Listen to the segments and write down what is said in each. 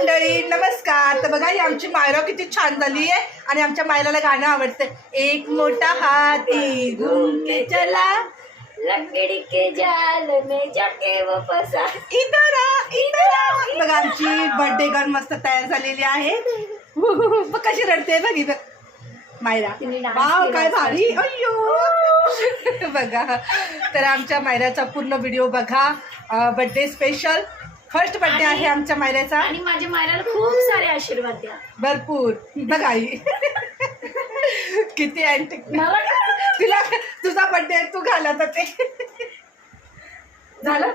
मंडळी नमस्कार. तर बघा ही आमची मायरा किती छान झाली आहे आणि आमच्या मायराला गाणं आवडतं. एक मोठा हाती घूम के चला लकड़ी के जाल में जाके वो फंसा. इधर बघा आमची बर्थडे गर्ल मस्त तयार झालेली आहे. बघ कशी रडते बघ ही बघ मायरा. वाव काय भारी. अय्यो बघा. तर आमच्या मायराचा पूर्ण व्हिडिओ बघा. बर्थडे स्पेशल फर्स्ट बर्थडे आहे आमच्या मायराचा आणि माझ्या मायराला खूप सारे आशीर्वाद द्या. भरपूर. बघ आई किती अँटिक. तिला तुझा बर्थडे आहे तू घाला तर ते झालं.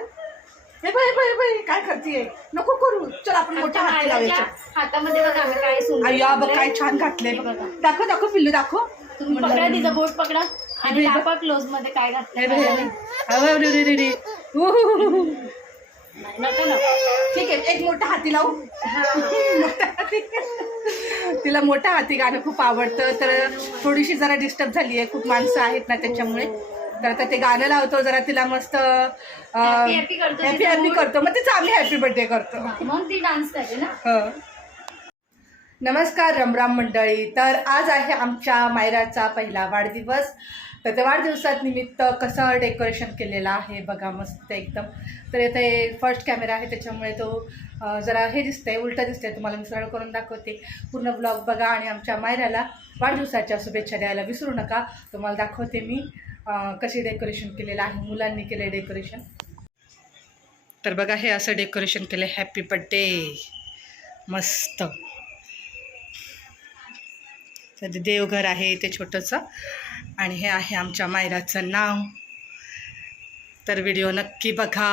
हे बाई काय करतीये. नको करू. चल आपण मोठ्या हाती लावायच्या. हातामध्ये बघा आम्ही काय सुंदर. अय्या बघ काय छान घातलंय. दाखव पिल्लू दाखव. तुम्ही पकडा तिचा बोट पकडा आणि दाखवा क्लोज मध्ये काय घातलं. ठीक आहे एक मोठा हाती लावू. मोठा हाती. तिला मोठा हाती गाणं खूप आवडतं. तर थोडीशी जरा डिस्टर्ब झाली आहे. खूप माणसं आहेत ना त्याच्यामुळे. तर आता ते गाणं लावतो जरा तिला मस्त हॅपी करतो. मग तिचा आम्ही हॅपी बर्थडे करतो. मग ती डान्स करते ना. नमस्कार रामराम मंडळी. तर आज आहे आमच्या मायराचा पहिला वाढदिवस. तर त्या वाढदिवसात निमित्त कसं डेकोरेशन केलेलं आहे बघा मस्त एकदम. तर इथे फर्स्ट कॅमेरा आहे त्याच्यामुळे तो जरा हे दिसतंय उलटं दिसतंय. तुम्हाला मी सरळ करून दाखवते. पूर्ण ब्लॉग बघा आणि आमच्या मायराला वाढदिवसाच्या शुभेच्छा द्यायला विसरू नका. तुम्हाला दाखवते मी कशी डेकोरेशन केलेलं आहे. मुलांनी केले डेकोरेशन. तर बघा हे असं डेकोरेशन केलं. हॅपी बर्थडे मस्त. तर देवघर आहे ते छोटंसं आणि हे आहे आमच्या मायराचं नाव. तर व्हिडिओ नक्की बघा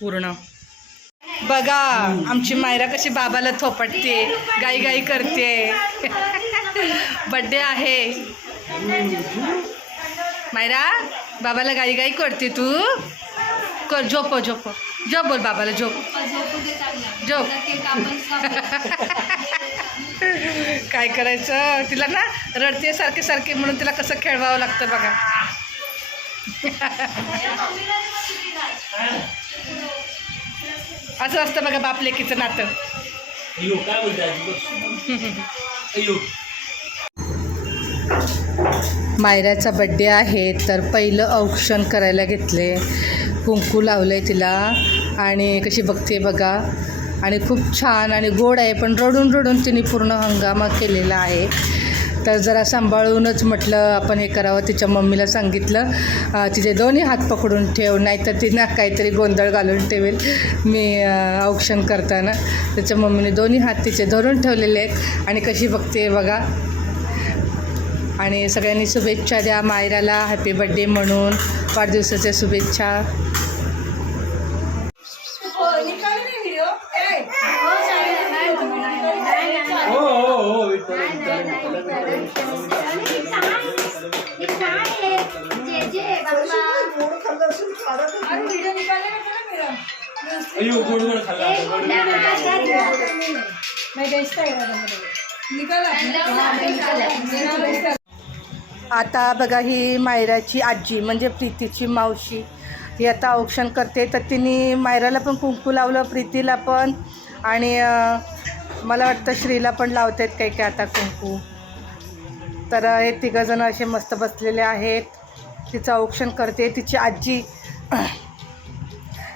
पूर्ण. बघा आमची मायरा कशी बाबाला थोपटते गाई करते. बड्डे आहे मायरा. बाबाला गाई करते तू. कर झोप बोल बाबाला झोप. काय करायचं तिला ना रडते सारखे म्हणून तिला कसं खेळवावं लागतं बघा. असं असतं बघा बाप लेकीचं नातं. मायराचा बड्डे आहे तर पहिलं औक्षण करायला घेतले. कुंकू लावलंय तिला आणि कशी बघते बघा. आणि खूप छान आणि गोड आहे पण रडून तिने पूर्ण हंगामा केलेला आहे. तर जरा सांभाळूनच म्हटलं आपण हे करावं. तिच्या मम्मीला सांगितलं तिचे दोन्ही हात पकडून ठेव नाहीतर तिनं काहीतरी गोंधळ घालून ठेवेल मी औक्षण करताना. त्याच्या मम्मीने दोन्ही हात तिचे धरून ठेवलेले आहेत आणि कशी बघते बघा. आणि सगळ्यांनी शुभेच्छा द्या मायराला हॅपी बर्थडे म्हणून. वाढदिवसाच्या शुभेच्छा. आता बघा ही मायराची आजी म्हणजे प्रीतीची मावशी ही आता औक्षण करते. तर तिने मायराला पण कुंकू लावलं प्रीतीला पण आणि मला वाटतं श्रीला पण लावतात काही आता कुंकू. तर हे तिघंजणं असे मस्त बसलेले आहेत. तिचं औक्षण करते तिची आजी.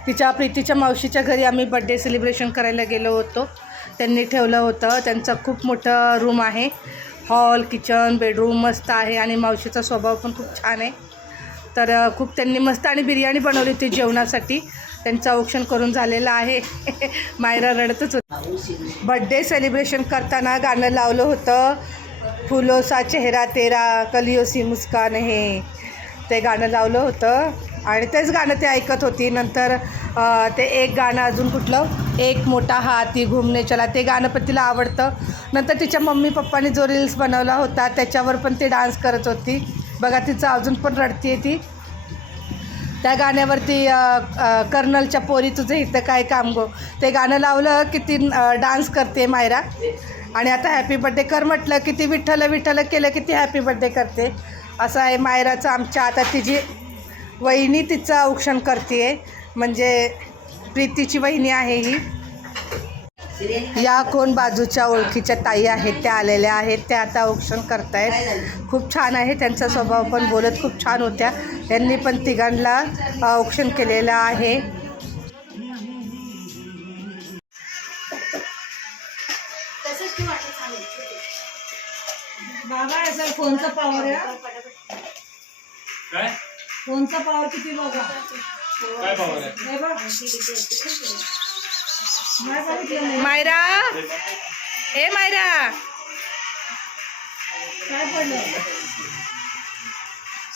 तिच्या प्रीतीच्या मावशीच्या घरी आम्ही बड्डे सेलिब्रेशन करायला गेलो होतो. त्यांनी ठेवलं होतं. त्यांचं खूप मोठं रूम आहे. हॉल किचन बेडरूम मस्त आहे आणि मावशीचा स्वभाव पण खूप छान आहे. तर खूप त्यांनी मस्त आणि बिर्याणी बनवली होती जेवणासाठी. त्यांचं औक्षण करून झालेलं आहे. मायरा रडतच होती. बड्डे सेलिब्रेशन करताना गाणं लावलं होतं फुलो सा चेहरा तेरा कलियो सी मुस्कान हे. ते गाणं लावलं होतं आणि तेच गाणं ते ऐकत होती. नंतर ते एक गाणं अजून कुठलं एक मोठा हाती घुमने चला ते गाणं पण तिला आवडतं. नंतर तिच्या मम्मी पप्पाने जो रील्स बनवला होता त्याच्यावर पण ते डान्स करत होती बघा. तिचं अजून पण रडते ती. त्या गाण्यावरती कर्नलच्या पोरी तुझं इथं काय काम गो ते गाणं लावलं की ती डान्स करते मायरा. आणि आता हॅपी बर्थडे कर म्हटलं की ती विठ्ठल केलं की ती हॅपी बर्थडे करते. असं आहे मायराचं आमच्या. आता तिची वहिनी तिचं औक्षण करते म्हणजे प्रीतीची वहिनी आहे ही. या कोण बाजूच्या ओळखीच्या ताई आहेत त्या आलेल्या आहेत, त्या आता औक्षण करतायत. खूप छान आहे त्यांचा स्वभाव, पण बोलत खूप छान होत्या. त्यांनी पण तिघांना औक्षण केलेलं आहे. बाबा याचा फोनचा पॉवर आहे. काय फोनचा पॉवर किती बघा. काय पावर आहे? हे बघ. नाही बघितलं नाही. मायरा, ए मायरा, काय पडलं.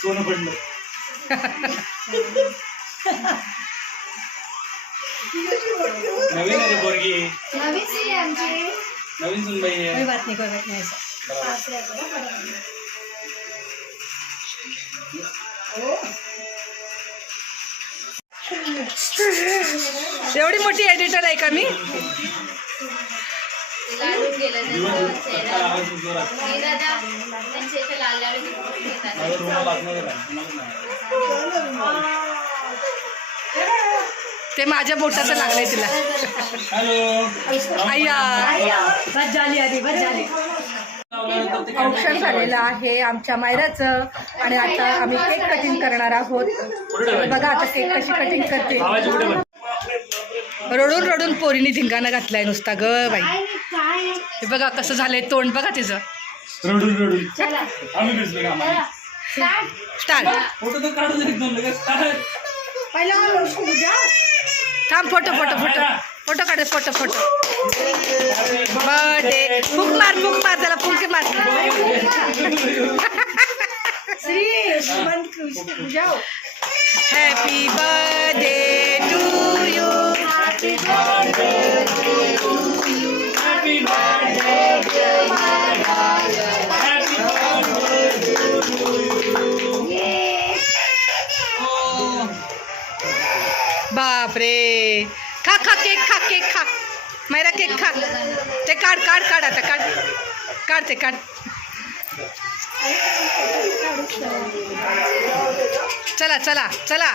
सोनं पडलं. नवीन आहे रे पोरगी, नवीन सी आमची. नवीन सुनबाई काही आहे. बात नाही करत नाही असं. एवढी मोठी एडिटर आहे का मी? लाडू केलं दिवस सकाळ आवाज जोरात. दादा त्यांच्या इथे लाल लाडू घेतात. माझ्या रूमला लागणार आहे का? तुम्हाला नाही. ते माझ्या बोटाचं लागलंय तिला. हॅलो. आय्या, बस झाली आधी, बस झाली. औक्षण झालेलं आहे आमच्या मायराचं आणि आता आम्ही केक कटिंग करणार आहोत. बघा आता केक कशी कटिंग करते. आवाज कुठे पण? रडून रडून पोरीने धिंगाणा घातलाय नुसता ग बाई. हे बघा कसं झालंय तोंड, बघा तिचं. रडून रडून आम्ही दिसलो का आम्हाला? स्टार्ट. फोटो तर काढू दे एकदम लगेच. start. थांब, फोटो फोटो फोटो फोटो काढ, फोटो फोटो. बर्थडे. फुक मार त्याला, फुंके मार. Happy birthday to you. Happy birthday to you. Happy birthday dear Maya. Happy birthday to you. Oh. बापरे. खा खा केक, खा केक, खा मायरा, केक खा. ते काढ काढ काढ आता, काढ काढ ते काढ. चला चला चला,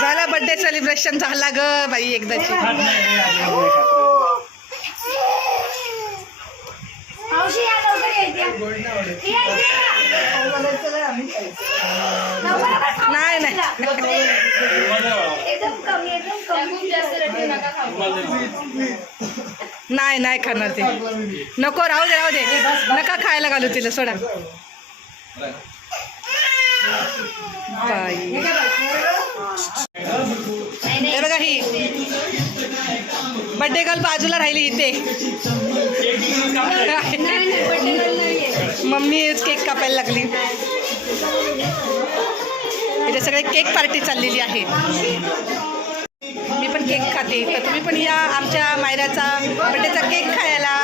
झाला बर्थडे सेलिब्रेशन झाला ग बाई एकदाची. खात नाही रे, आज एवढं खात नाही. मावशी या लवकर येते. नाही नाही एकदम कमी खूप जास्त रडू नका खाऊ. नाही नाही खाणार ते. नको, राहू दे राहू दे, नका खायला घालू तिला, सोडा. बाई, हे बघा ही बड्डे गर्ल बाजूला राहिली इथे. मम्मी केक कापायला लागली. इथे सगळे केक पार्टी चाललेली आहे. मी पण केक खाते, तर तुम्ही पण या आमच्या मायराचा बड्डेचा केक खायला.